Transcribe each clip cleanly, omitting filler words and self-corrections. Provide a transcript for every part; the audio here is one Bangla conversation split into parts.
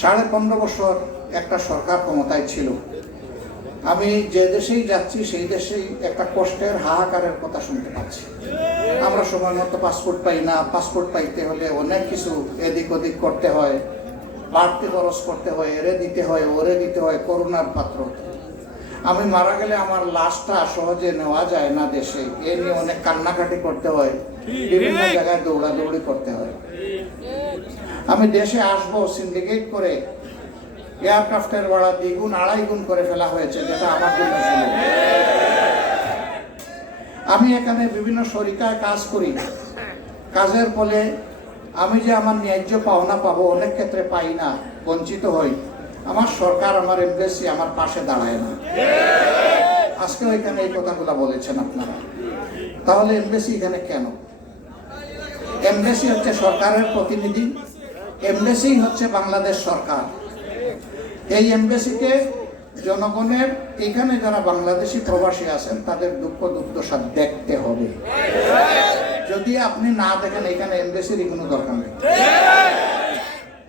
15.5 বছর একটা সরকার ক্ষমতায় ছিল। আমি যে দেশেই যাচ্ছি সেই দেশেই একটা কষ্টের হাহাকারের কথা শুনতে পাচ্ছি। আমরা সময় মতো পাসপোর্ট পাই না, পাসপোর্ট পাইতে হলে অনেক কিছু এদিক ওদিক করতে হয়, বাড়তি খরচ করতে হয়, এরে দিতে হয়, ওরে দিতে হয়, করোনার পাত্র। আমি মারা গেলে আমার লাশটা সহজে নেওয়া যায় না দেশে, এ নিয়ে অনেক কান্নাকাটি করতে হয়, বিভিন্ন জায়গায় দৌড়াদৌড়ি করতে হয়। আমি দেশে আসবো সিন্ডিকেট করে এয়ারক্রাফটের ভাড়া 2 গুণ 2.5 গুণ করে ফেলা হয়েছে, যেটা আমার জন্য ছিল। আমি এখানে বিভিন্ন শরিকায় কাজ করি, কাজের ফলে আমি যে আমার ন্যায্য পাওনা পাবো অনেক ক্ষেত্রে পাই না, বঞ্চিত হই। আমার সরকার, আমার এমবেসি আমার পাশে দাঁড়ায় না। আজকে এখানে এই কথাগুলো বলেছেন আপনারা, তাহলে এমবেসি এখানে কেন? এমবেসি হচ্ছে সরকারের প্রতিনিধি, এমবেসি হচ্ছে বাংলাদেশ সরকার। এই এমবেসিকে জনগণের, এখানে যারা বাংলাদেশি প্রবাসী আছেন তাদের দুঃখ দুর্দশা দেখতে হবে। যদি আপনি না দেখেন এখানে এমবেসির কোনো দরকার নেই।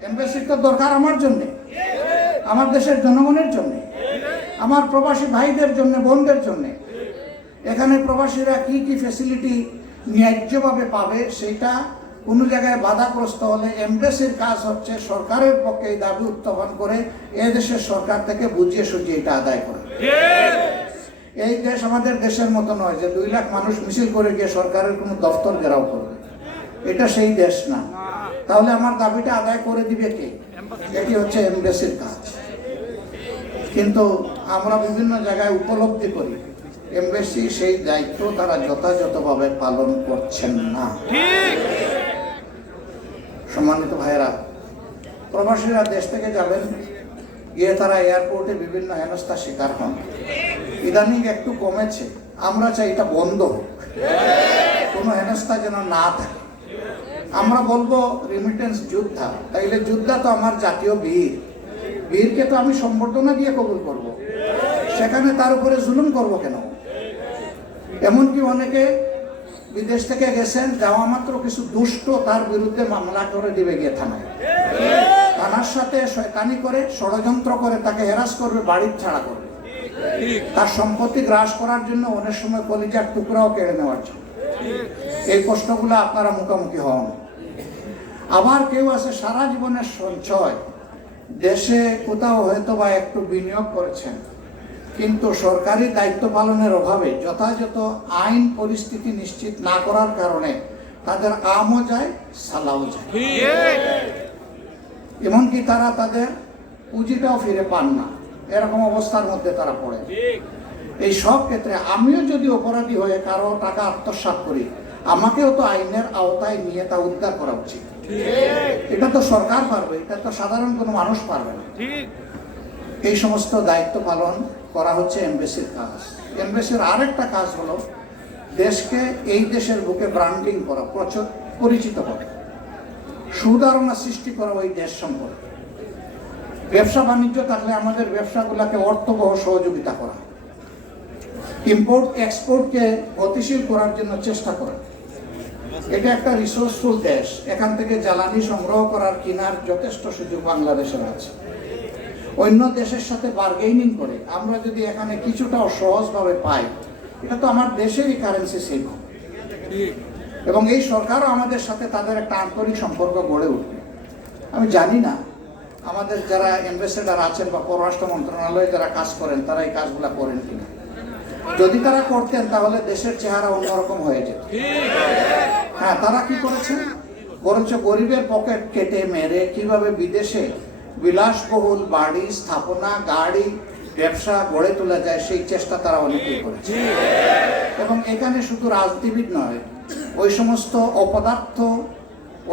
এমবেসির তো দরকার আমার জন্যে, আমার দেশের জনগণের জন্যে, আমার প্রবাসী ভাইদের জন্য, বোনদের জন্যে। এখানে প্রবাসীরা কি কি ফ্যাসিলিটি ন্যায্যভাবে পাবে সেটা কোনো জায়গায় বাধাগ্রস্ত হলে এমবেসির কাজ হচ্ছে সরকারের পক্ষে এই দাবি উত্থাপন করে দেশের সরকার থেকে বুঝিয়ে সুঝিয়ে এটা আদায় করে। এই দেশ আমাদের দেশের মতো নয় যে 2 লাখ মানুষ মিছিল করে গিয়ে সরকারের কোনো দপ্তর ঘেরাও করবে, এটা সেই দেশ না। তাহলে আমার দাবিটা আদায় করে দিবে কে? এটি হচ্ছে এমবেসির কাজ। কিন্তু আমরা বিভিন্ন জায়গায় উপলব্ধি করি এমবেসি সেই দায়িত্ব তারা যথাযথভাবে পালন করছেন না। সম্মানিত ভাইয়েরা, প্রবাসীরা দেশ থেকে যাবেন, গিয়ে তারা এয়ারপোর্টে বিভিন্ন হেনস্থার শিকার হন। ইদানিং একটু কমেছে, আমরা চাই এটা বন্ধ হোক, কোনো হেনস্থা যেন না থাকে। আমরা বলবো রিমিটেন্স যোদ্ধা, তাইলে যোদ্ধা তো আমার জাতীয় বীর, বীরকে তো আমি সম্বর্ধনা দিয়ে কবুল করব, সেখানে তার উপরে জুলুম করব কেন? এমনকি অনেকে বিদেশ থেকে গেছেন, যাওয়া মাত্র কিছু দুষ্ট তার বিরুদ্ধে মামলা করে দিবে গিয়ে থানায়, থানার সাথে শয়তানি করে ষড়যন্ত্র করে তাকে হেরাস করবে, বাড়ির ছাড়া করবে, তার সম্পত্তি গ্রাস করার জন্য, অনেক সময় কলিজার টুকরাও কেড়ে নেওয়ার জন্য। এই কষ্টগুলো আপনারা মুখোমুখি হন। আবার কেউ আছে সারা জীবনের সঞ্চয় দেশে কোথাও হয়তো বা একটু বিনিয়োগ করেছেন, কিন্তু সরকারি দায়িত্ব পালনের অভাবে যথাযথ আইন পরিস্থিতি নিশ্চিত না করার কারণে তাদের আমও যায়, সালাও যায়, এমনকি তারা তাদের পুঁজিটাও ফিরে পান না। এরকম অবস্থার মধ্যে তারা পড়ে। এই সব ক্ষেত্রে আমিও যদি অপরাধী হয়ে কারো টাকা আত্মসাৎ করি, আমাকেও তো আইনের আওতায় নিয়ে তা উদ্ধার করা উচিত। এটা তো সরকার পারবে, এটা তো সাধারণ কোনো মানুষ পারবে না। এই সমস্ত দায়িত্ব পালন করা হচ্ছে এমবেসির কাজ। এমবেসির আরেকটা কাজ হলো দেশকে এই দেশের বুকে ব্র্যান্ডিং করা, পরিচিত করা, সুধারণা সৃষ্টি করা ওই দেশ সম্পর্কে। ব্যবসা বাণিজ্য থাকলে আমাদের ব্যবসাগুলোকে অর্থবহ সহযোগিতা করা, ইম্পোর্ট এক্সপোর্টকে গতিশীল করার জন্য চেষ্টা করা। এটা একটা রিসোর্সফুল দেশ, এখান থেকে জ্বালানি সংগ্রহ করার কেনার যথেষ্ট সুযোগ বাংলাদেশের আছে। অন্য দেশের সাথে বার্গেনিং করে আমরা যদি এখানে কিছুটা সহজভাবে পাই, এটা তো আমার দেশেরই কারেন্সি সেভ হবে এবং এই সরকারও আমাদের সাথে তাদের একটা আন্তরিক সম্পর্ক গড়ে উঠবে। আমি জানি না আমাদের যারা অ্যাম্বাসেডার আছেন বা পররাষ্ট্র মন্ত্রণালয়ে যারা কাজ করেন তারা এই কাজগুলো করেন কিনা। যদি তারা করতেন তাহলে দেশের চেহারা অন্যরকম হয়ে যেত। হ্যাঁ, তারা কি করেছেন? বরঞ্চ গরিবের পকেট কেটে মেরে কিভাবে বিদেশে বিলাসবহুল বাড়ি, স্থাপনা, গাড়ি, ব্যবসা গড়ে তোলা যায় সেই চেষ্টা তারা অনেকেই করেছে। এবং এখানে শুধু রাজনীতিবিদ নয়, ওই সমস্ত অপদার্থ,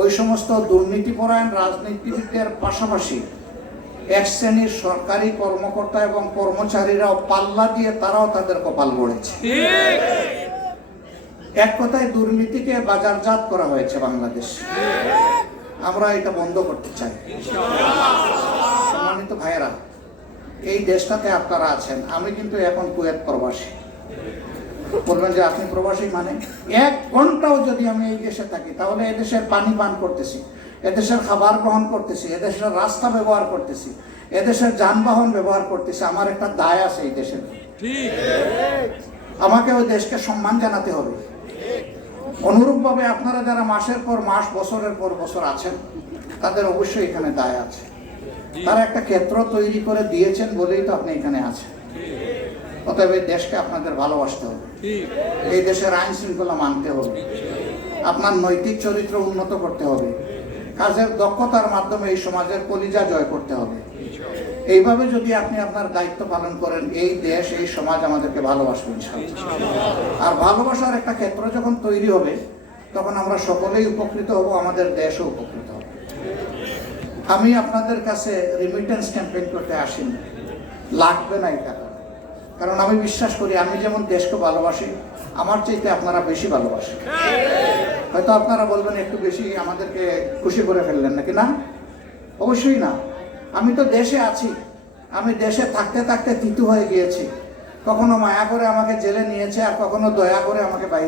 ওই সমস্ত দুর্নীতিপরায়ণ রাজনীতিবিদদের পাশাপাশি এক শ্রেণীর সরকারি কর্মকর্তা এবং কর্মচারীরাও পাল্লা দিয়ে তারাও তাদের কপাল গড়েছে। এক কথায় দুর্নীতিকে বাজারজাত করা হয়েছে বাংলাদেশ। আমরা এটা বন্ধ করতে চাই। সম্মানিত ভাইয়েরা, এই দেশটাতে আপনারা আছেন, আমি কিন্তু এখন কুয়েত প্রবাসী। বলবেন যে আপনি প্রবাসী মানে? 1 ঘন্টাও যদি আমি এই দেশে থাকি তাহলে এই দেশের পানি পান করতেছি, এদেশের খাবার গ্রহণ করতেছি, এদেশের রাস্তা ব্যবহার করতেছি, এদেশের যানবাহন ব্যবহার করতেছি, আমার একটা দায় আছে এই দেশের। আমাকে ওই দেশকে সম্মান জানাতে হবে। অনুরূপভাবে আপনারা যারা মাসের পর মাস, বছরের পর বছর আছেন, তাদের অবশ্যই এখানে দায় আছে। তারা একটা ক্ষেত্র তৈরি করে দিয়েছেন বলেই তো আপনি এখানে আছেন। অতএব এই দেশকে আপনাদের ভালোবাসতে হবে, এই দেশের আইন শৃঙ্খলা মানতে হবে, আপনার নৈতিক চরিত্র উন্নত করতে হবে, কাজের দক্ষতার মাধ্যমে এই সমাজের কলিজা জয় করতে হবে। এইভাবে যদি আপনি আপনার দায়িত্ব পালন করেন, এই দেশ, এই সমাজ আমাদেরকে ভালোবাসবে ইনশাআল্লাহ। আর ভালোবাসার একটা ক্ষেত্র যখন তৈরি হবে, তখন আমরা সকলেই উপকৃত হব, আমাদের দেশও উপকৃত হবে। আমি আপনাদের কাছে রিমিটেন্স ক্যাম্পেইন করতে আসিনি, লাগবে না এই টাকা। কারণ আমি বিশ্বাস করি, আমি যেমন দেশকে ভালোবাসি, আমার চাইতে আপনারা বেশি ভালোবাসেন। হয়তো আপনারা বলবেন একটু বেশি আমাদেরকে খুশি করে ফেললেন নাকি? না, অবশ্যই না। আমি তো দেশে আছি, আমি দেশে থাকতে থাকতে তিতু হয়ে গিয়েছি। কখনো মায়া করে আমাকে জেলে নিয়েছে, আর কখনো দয়া করে আমাকে বাইরে